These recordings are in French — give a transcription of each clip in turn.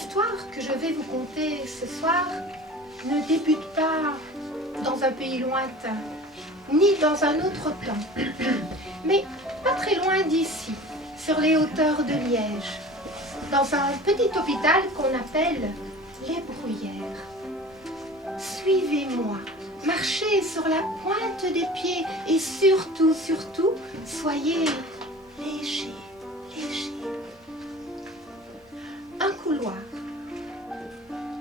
L'histoire que je vais vous conter ce soir ne débute pas dans un pays lointain, ni dans un autre temps, mais pas très loin d'ici, sur les hauteurs de Liège, dans un petit hôpital qu'on appelle les Bruyères. Suivez-moi, marchez sur la pointe des pieds et surtout, soyez légers, légers. Un couloir.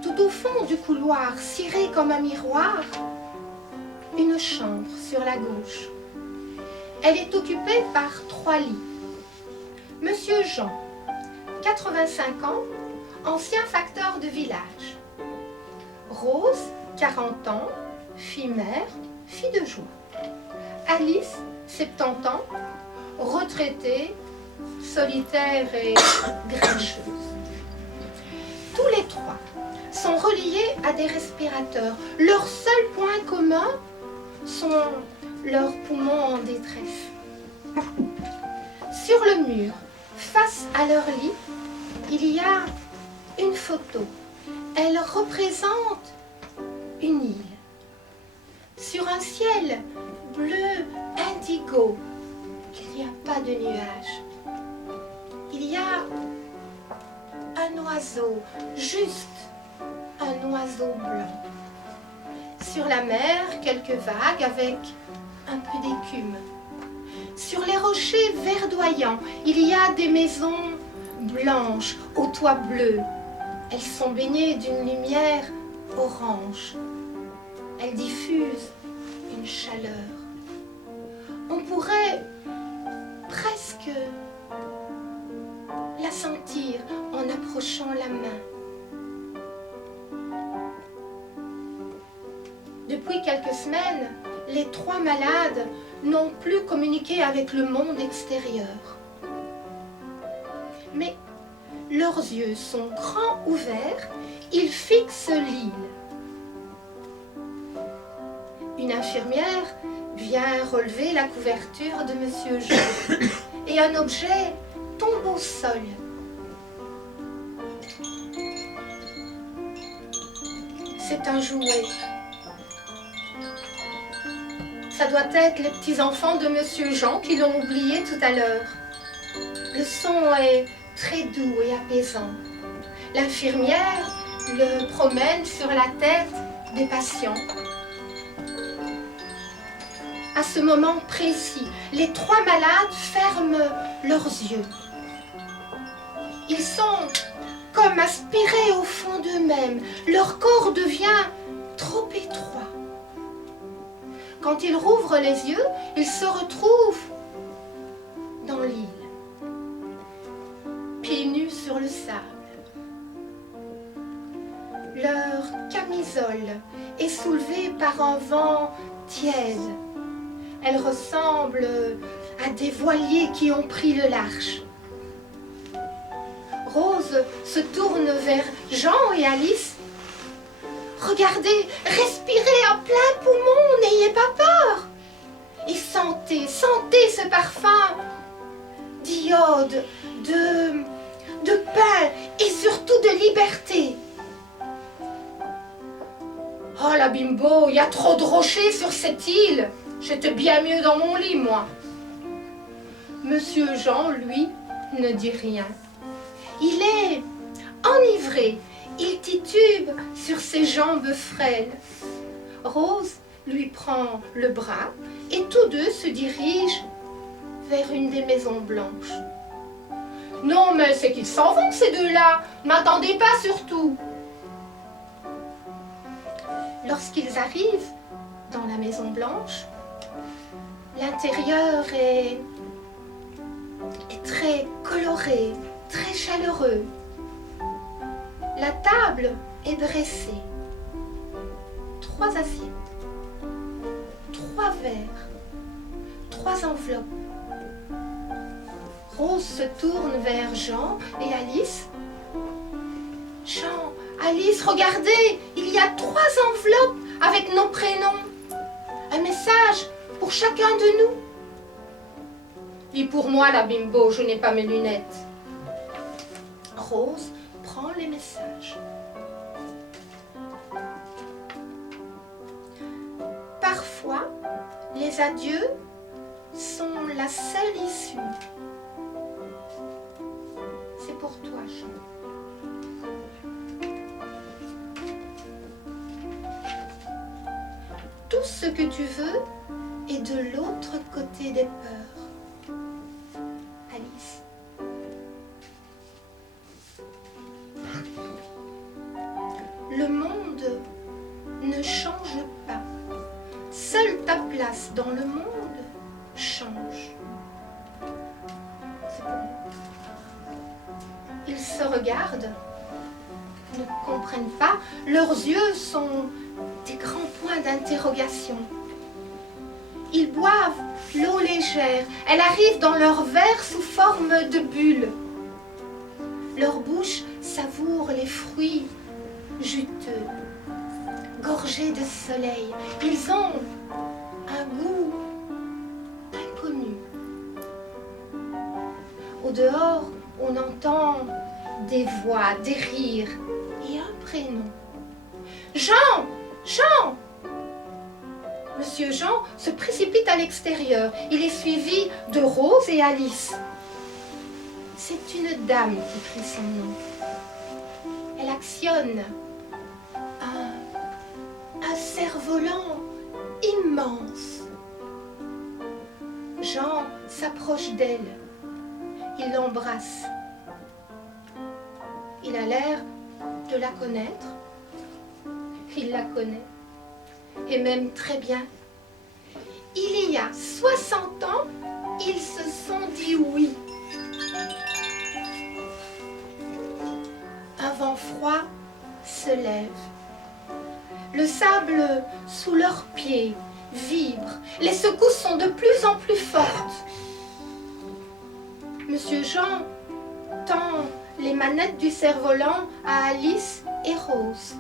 Tout au fond du couloir, ciré comme un miroir, une chambre sur la gauche. Elle est occupée par 3 lits. Monsieur Jean, 85 ans, ancien facteur de village. Rose, 40 ans, fille mère, fille de joie. Alice, 70 ans, retraitée, solitaire et grincheuse. Tous les 3 sont reliés à des respirateurs. Leur seul point commun sont leurs poumons en détresse. Sur le mur, face à leur lit, il y a une photo. Elle représente une île. Sur un ciel bleu indigo, il n'y a pas de nuages. Il y a un oiseau, juste un oiseau blanc. Sur la mer, quelques vagues avec un peu d'écume. Sur les rochers verdoyants, il y a des maisons blanches aux toits bleus. Elles sont baignées d'une lumière orange. Elles diffusent une chaleur. On pourrait presque la sentir en approchant la main. Depuis quelques semaines, les 3 malades n'ont plus communiqué avec le monde extérieur. Mais leurs yeux sont grands ouverts, ils fixent l'île. Une infirmière vient relever la couverture de Monsieur Jean et un objet tombe au sol. C'est un jouet. Ça doit être les petits-enfants de Monsieur Jean qui l'ont oublié tout à l'heure. Le son est très doux et apaisant. L'infirmière le promène sur la tête des patients. À ce moment précis, les 3 malades ferment leurs yeux. Ils sont comme aspirés au fond d'eux-mêmes. Leur corps devient trop étroit. Quand ils rouvrent les yeux, ils se retrouvent dans l'île, pieds nus sur le sable. Leur camisole est soulevée par un vent tiède. Elle ressemble à des voiliers qui ont pris le large. Rose se tourne vers Jean et Alice. Regardez, respirez à plein poumon, n'ayez pas peur. Et sentez ce parfum d'iode, de pain et surtout de liberté. Oh la bimbo, il y a trop de rochers sur cette île. J'étais bien mieux dans mon lit, moi. Monsieur Jean, lui, ne dit rien. Il est enivré. Il titube sur ses jambes frêles. Rose lui prend le bras et tous deux se dirigent vers une des maisons blanches. Non, mais c'est qu'ils s'en vont, ces deux-là. Ne m'attendez pas, surtout. Lorsqu'ils arrivent dans la maison blanche, l'intérieur est très coloré, très chaleureux. La table est dressée. 3 assiettes, 3 verres, 3 enveloppes. Rose se tourne vers Jean et Alice. Jean, Alice, regardez, il y a 3 enveloppes avec nos prénoms. Un message pour chacun de nous. Lis pour moi, la bimbo, je n'ai pas mes lunettes. Rose comprend les messages. Parfois, les adieux sont la seule issue. C'est pour toi, Jean. Tout ce que tu veux est de l'autre côté des peurs. Alice. Le monde ne change pas. Seule ta place dans le monde change. C'est pour moi. Ils se regardent, ne comprennent pas. Leurs yeux sont des grands points d'interrogation. Ils boivent l'eau légère. Elle arrive dans leur verre sous forme de bulles. Leur bouche savoure les fruits juteux, gorgés de soleil. Ils ont un goût inconnu. Au dehors, on entend des voix, des rires et un prénom. Jean! Jean! Monsieur Jean se précipite à l'extérieur. Il est suivi de Rose et Alice. C'est une dame qui crie son nom. Elle actionne un cerf-volant immense. Jean s'approche d'elle. Il l'embrasse. Il a l'air de la connaître. Il la connaît. Et même très bien. Il y a 60 ans, ils se sont dit oui. Un vent froid se lève. Le sable sous leurs pieds vibre. Les secousses sont de plus en plus fortes. Monsieur Jean tend les manettes du cerf-volant à Alice et Rose.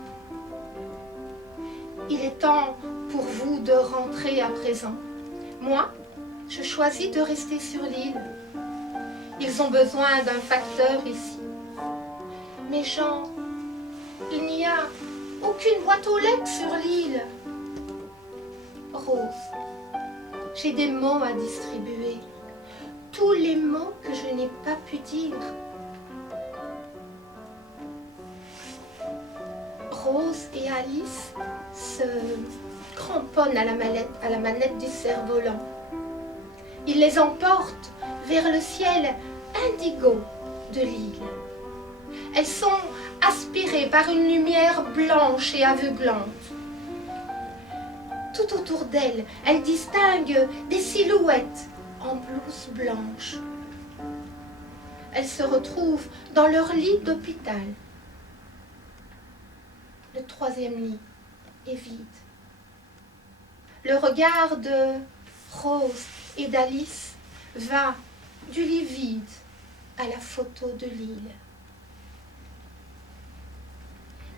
Il est temps pour vous de rentrer à présent. Moi, je choisis de rester sur l'île. Ils ont besoin d'un facteur ici. Mais Jean, il n'y a aucune boîte aux lettres sur l'île. Rose, j'ai des mots à distribuer. Tous les mots que je n'ai pas pu dire. Rose et Alice se cramponnent à la manette du cerf-volant. Ils les emportent vers le ciel indigo de l'île. Elles sont aspirées par une lumière blanche et aveuglante. Tout autour d'elles, elles distinguent des silhouettes en blouse blanche. Elles se retrouvent dans leur lit d'hôpital. Le 3e lit est vide. Le regard de Rose et d'Alice va du lit vide à la photo de l'île.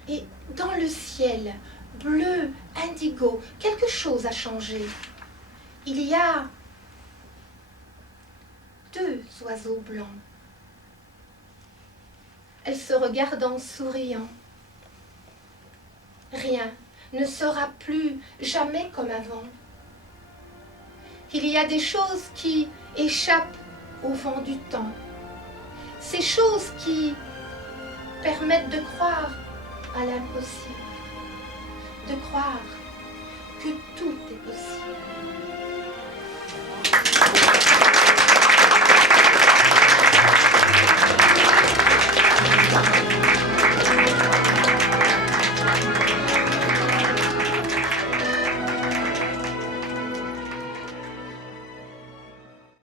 Et dans le ciel bleu, indigo, quelque chose a changé. Il y a 2 oiseaux blancs. Elles se regardent en souriant. Rien ne sera plus jamais comme avant. Il y a des choses qui échappent au vent du temps. Ces choses qui permettent de croire à l'impossible, de croire que tout est possible.